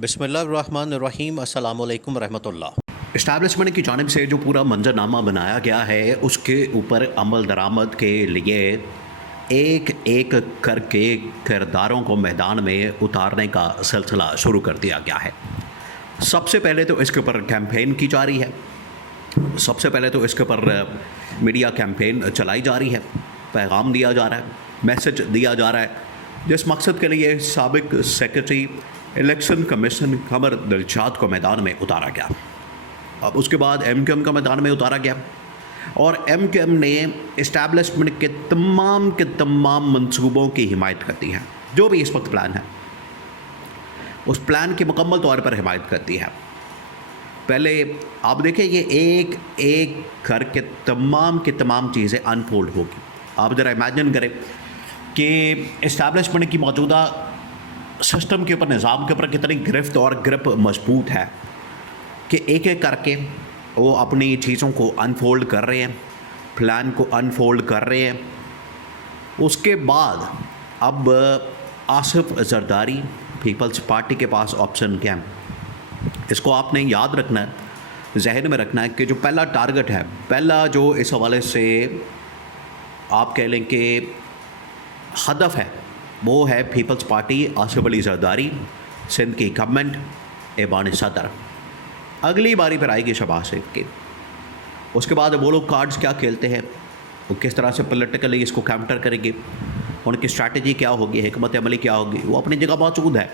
बिस्मिल्लाहिर्रहमानिर्रहीम अस्सलामु अलैकुम रहमतुल्लाह। इस्टेब्लिशमेंट की जानिब से जो पूरा मंजरनामा बनाया गया है उसके ऊपर अमल दरामद के लिए एक एक करके किरदारों को मैदान में उतारने का सिलसिला शुरू कर दिया गया है। सबसे पहले तो इसके ऊपर कैंपेन की जा रही है। सबसे पहले तो इसके ऊपर मीडिया कैंपेन चलाई जा रही है, पैगाम दिया जा रहा है, मैसेज दिया जा रहा है, जिस मकसद के लिए साबिक सेक्रेटरी इलेक्शन कमीशन कमर दिलशाद को मैदान में उतारा गया। अब उसके बाद एमक्यूएम का मैदान में उतारा गया और एमक्यूएम ने इस्टेब्लिशमेंट के तमाम मंसूबों की हिमायत करती है। जो भी इस वक्त प्लान है उस प्लान की मुकम्मल तौर पर हिमायत करती है। पहले आप देखें, ये एक एक करके की तमाम चीज़ें अनफोल्ड होगी। आप ज़रा इमेजिन करें कि इस्टेब्लिशमेंट की मौजूदा सिस्टम के ऊपर, निज़ाम के ऊपर कितनी गिरफ्त और ग्रिप मजबूत है कि एक एक करके वो अपनी चीज़ों को अनफोल्ड कर रहे हैं, प्लान को अनफोल्ड कर रहे हैं। उसके बाद अब आसिफ जरदारी पीपल्स पार्टी के पास ऑप्शन क्या है, इसको आपने याद रखना है, जहन में रखना है कि जो पहला टारगेट है, पहला जो इस हवाले से आप कह लें कि हदफ है, वो है पीपल्स पार्टी, आसिफ अली जरदारी, सिंध की गवर्नमेंट, ऐवान सदर। अगली बारी पर आएगी शहबाज शरीफ की। उसके बाद वो लोग कार्ड्स क्या खेलते हैं, वो किस तरह से पॉलिटिकली इसको काउंटर करेंगे, उनकी स्ट्रैटेजी क्या होगी, हिकमत अमली क्या होगी, वो अपनी जगह मौजूद है।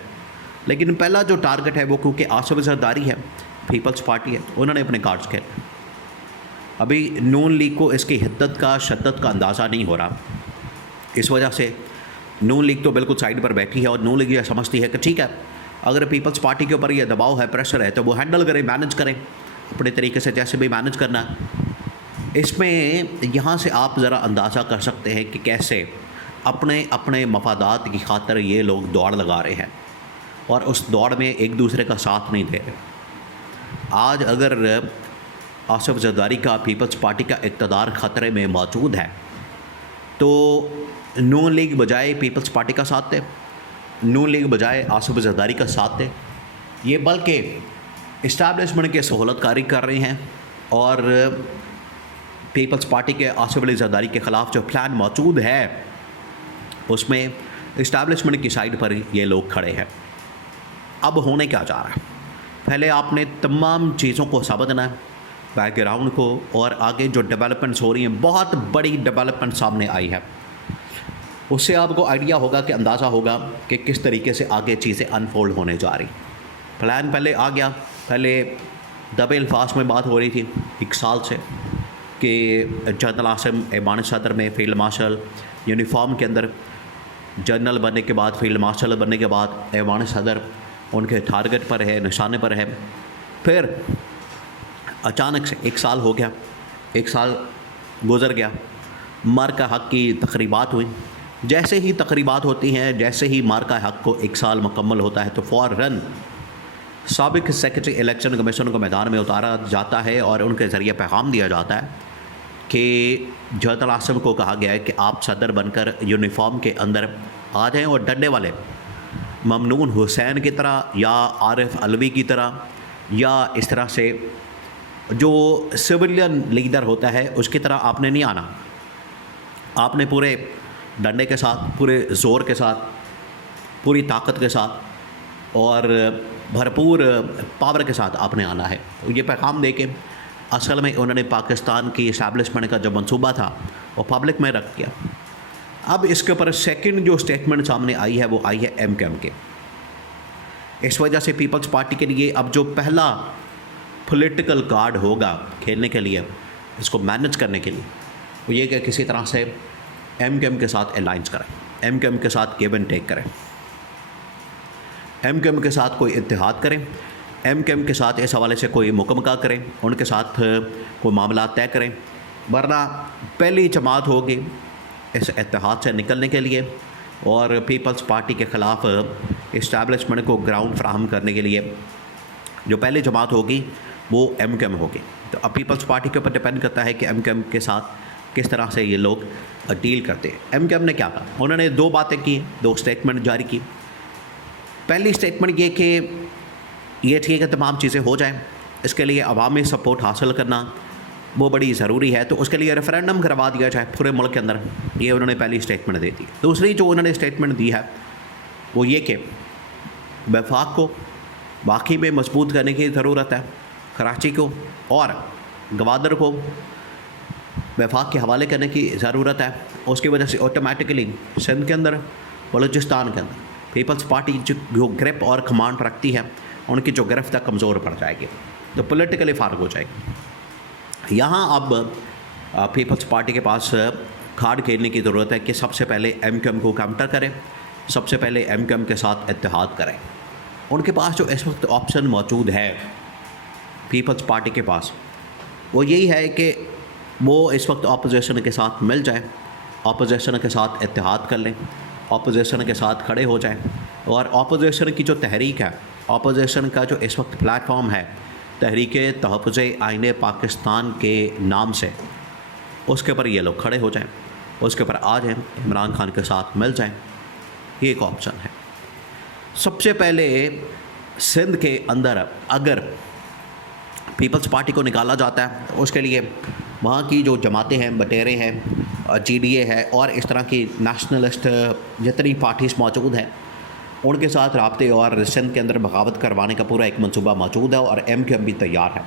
लेकिन पहला जो टारगेट है वो क्योंकि आसिफ जरदारी है, पीपल्स पार्टी है, उन्होंने अपने कार्ड्स खेले। अभी नून लीग को इसकी हिद्दत का, शद्दत का अंदाज़ा नहीं हो रहा। इस वजह से नून लीग तो बिल्कुल साइड पर बैठी है और नून लीग यह समझती है कि ठीक है, अगर पीपल्स पार्टी के ऊपर ये दबाव है, प्रेशर है, तो वो हैंडल करें, मैनेज करें अपने तरीके से, जैसे भी मैनेज करना है। इसमें यहाँ से आप ज़रा अंदाज़ा कर सकते हैं कि कैसे अपने अपने मफादात की खातिर ये लोग दौड़ लगा रहे हैं और उस दौड़ में एक दूसरे का साथ नहीं दे रहे। आज अगर आसिफ जरदारी का, पीपल्स पार्टी का इक़्तिदार ख़तरे में मौजूद है तो नून लीग बजाय पीपल्स पार्टी का साथ दे, नून लीग बजाय आसिफ जरदारी का साथ दे, ये बल्कि इस्टेब्लिशमेंट की सहूलतकारी कर रहे हैं। और पीपल्स पार्टी के आसिफ अली जरदारी के ख़िलाफ़ जो प्लान मौजूद है उसमें इस्टेब्लिशमेंट की साइड पर ये लोग खड़े हैं। अब होने क्या जा रहा है, पहले आपने तमाम चीज़ों को समझना है, बैकग्राउंड को, और आगे जो डेवलपमेंट्स हो रही हैं, बहुत बड़ी डेवलपमेंट सामने आई है, उससे आपको आइडिया होगा कि अंदाज़ा होगा कि किस तरीके से आगे चीज़ें अनफोल्ड होने जा रही। प्लान पहले आ गया, पहले दबे अल्फाज में बात हो रही थी 1 साल से कि जनरल आसिम ऐवान सदर में फील्ड मार्शल, यूनिफॉर्म के अंदर जनरल बनने के बाद, फील्ड मार्शल बनने के बाद ऐवान सदर उनके टारगेट पर है, निशाने पर है। फिर अचानक से 1 साल हो गया, 1 साल गुज़र गया, मार का हक़ की तकरीबात हुई। जैसे ही तकरीबात होती हैं, जैसे ही मार का हक़ को 1 साल मुकम्मल होता है तो फ़ौरन साबिक़ सेक्रेटरी इलेक्शन कमीशन को मैदान में उतारा जाता है और उनके ज़रिए पैगाम दिया जाता है कि जनरल आसिम को कहा गया है कि आप सदर बनकर यूनिफॉर्म के अंदर आ जाएँ और डंडे वाले ममनून हुसैन की तरह या आरिफ अलवी की तरह या इस तरह से जो सिविलियन लीडर होता है उसकी तरह आपने नहीं आना। आपने पूरे डंडे के साथ, पूरे ज़ोर के साथ, पूरी ताकत के साथ और भरपूर पावर के साथ आपने आना है। ये पैगाम दे के असल में उन्होंने पाकिस्तान की इस्टेब्लिशमेंट का जो मंसूबा था वो पब्लिक में रख दिया। अब इसके ऊपर सेकंड जो स्टेटमेंट सामने आई है वो आई है एमक्यूएम के। इस वजह से पीपल्स पार्टी के लिए अब जो पहला पॉलिटिकल कार्ड होगा खेलने के लिए, इसको मैनेज करने के लिए, वो ये कि किसी तरह से एमक्यूएम के साथ अलाइंस करें, एमक्यूएम के साथ गिव एंड टेक करें, एमक्यूएम के साथ कोई इत्तेहाद करें, एमक्यूएम के साथ इस हवाले से कोई मुकमका करें, उनके साथ कोई मामला तय करें। वरना पहली जमात होगी इस इत्तेहाद से निकलने के लिए और पीपल्स पार्टी के ख़िलाफ़ इस्टेब्लिशमेंट को ग्राउंड फ्राहम करने के लिए जो पहली जमात होगी वो एमक्यूएम होगी। तो अब पीपल्स पार्टी के ऊपर डिपेंड करता है कि एमक्यूएम के साथ किस तरह से ये लोग डील करते हैं। एमक्यूएम ने क्या कहा, उन्होंने 2 बातें की, 2 स्टेटमेंट जारी की। पहली स्टेटमेंट ये कि ये ठीक है, तमाम चीज़ें हो जाएं, इसके लिए अवामी सपोर्ट हासिल करना वो बड़ी ज़रूरी है, तो उसके लिए रेफरेंडम करवा दिया जाए पूरे मुल्क के अंदर। ये उन्होंने पहली स्टेटमेंट दे दी। दूसरी जो उन्होंने स्टेटमेंट दी है वो ये कि वफाक को वाकई में मजबूत करने की ज़रूरत है, कराची को और गवादर को वफाक के हवाले करने की ज़रूरत है। उसकी वजह से ऑटोमेटिकली सिंध के अंदर, बलूचिस्तान के अंदर पीपल्स पार्टी जो ग्रिप और कमांड रखती है, उनकी जो गिरफ्त है कमज़ोर पड़ जाएगी, तो पॉलिटिकली फारग हो जाएगी। यहाँ अब पीपल्स पार्टी के पास कार्ड खेलने की ज़रूरत है कि सबसे पहले एमक्यूएम को काउंटर करें, सबसे पहले एमक्यूएम के साथ इत्तेहाद करें। उनके पास जो इस वक्त ऑप्शन मौजूद है पीपल्स पार्टी के पास, वो यही है कि वो इस वक्त अपोजिशन के साथ मिल जाए, अपोजिशन के साथ इत्तेहाद कर लें, अपोजिशन के साथ खड़े हो जाएं, और अपोजिशन की जो तहरीक है, अपोजिशन का जो इस वक्त प्लेटफॉर्म है तहरीक तहफ़्फ़ुज़ आईन पाकिस्तान के नाम से, उसके ऊपर ये लोग खड़े हो जाएं, उसके ऊपर आ जाएं, इमरान खान के साथ मिल जाएं। ये एक ऑप्शन है। सबसे पहले सिंध के अंदर अगर पीपल्स पार्टी को निकाला जाता है तो उसके लिए वहाँ की जो जमातें हैं, बटेरे हैं, जीडीए है और इस तरह की नेशनलिस्ट जितनी पार्टीज़ मौजूद हैं, उनके साथ राब्ते और सिंध के अंदर बगावत करवाने का पूरा एक मंसूबा मौजूद है और एमक्यूएम भी तैयार है।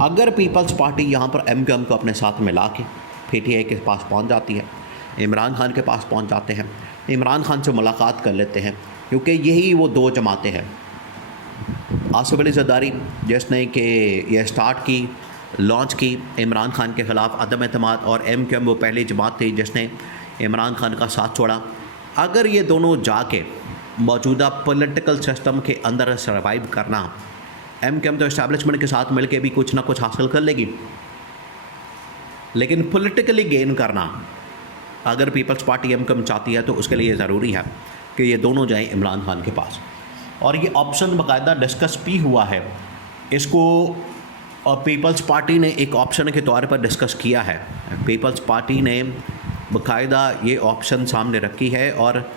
अगर पीपल्स पार्टी यहाँ पर एमक्यूएम को अपने साथ मिला के पीटीआई के पास पहुँच जाती है, इमरान खान के पास पहुँच जाते हैं, इमरान खान से मुलाकात कर लेते हैं, क्योंकि यही वो दो जमातें हैं। आसिफ अली ज़रदारी जिसने कि यह स्टार्ट की, लॉन्च की इमरान खान के ख़िलाफ़ अदम एतमाद, और एमक्यूएम वो पहली जमात थी जिसने इमरान खान का साथ छोड़ा। अगर ये दोनों जाके मौजूदा पॉलिटिकल सिस्टम के अंदर सर्वाइव करना, एमक्यूएम तो इस्टेब्लिशमेंट के साथ मिल के भी कुछ ना कुछ हासिल कर लेगी, लेकिन पॉलिटिकली गेन करना अगर पीपल्स पार्टी एमक्यूएम चाहती है तो उसके लिए ज़रूरी है कि ये दोनों जाएं इमरान खान के पास। और ये ऑप्शन बाकायदा डिस्कस भी हुआ है, इसको और पीपल्स पार्टी ने एक ऑप्शन के तौर पर डिस्कस किया है। पीपल्स पार्टी ने बाकायदा ये ऑप्शन सामने रखी है, और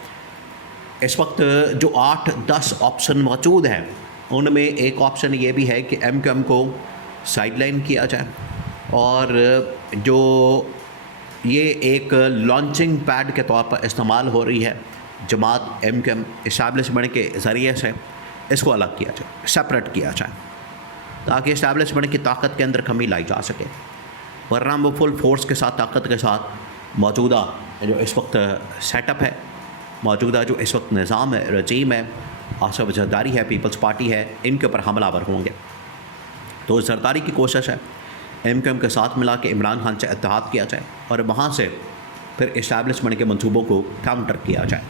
इस वक्त जो 8-10 ऑप्शन मौजूद हैं उनमें एक ऑप्शन ये भी है कि एमक्यूएम को साइडलाइन किया जाए, और जो ये एक लॉन्चिंग पैड के तौर पर इस्तेमाल हो रही है जमात एमक्यूएम इस्टेब्लिशमेंट के ज़रिए से, इसको अलग किया जाए, सेपरेट किया जाए, ताकि इस्टेब्लिशमेंट की ताकत के अंदर कमी लाई जा सके। वरना वो फुल फोर्स के साथ, ताकत के साथ मौजूदा जो इस वक्त सेटअप है, मौजूदा जो इस वक्त निज़ाम है, रजीम है, आसिफ ज़रदारी है, पीपल्स पार्टी है, इनके ऊपर हमलावर होंगे। तो ज़रदारी की कोशिश है एमक्यूएम के साथ मिला के इमरान खान से इत्तेहाद किया जाए और वहाँ से फिर इस्टेब्लिशमेंट के मंसूबों को काउंटर किया जाए।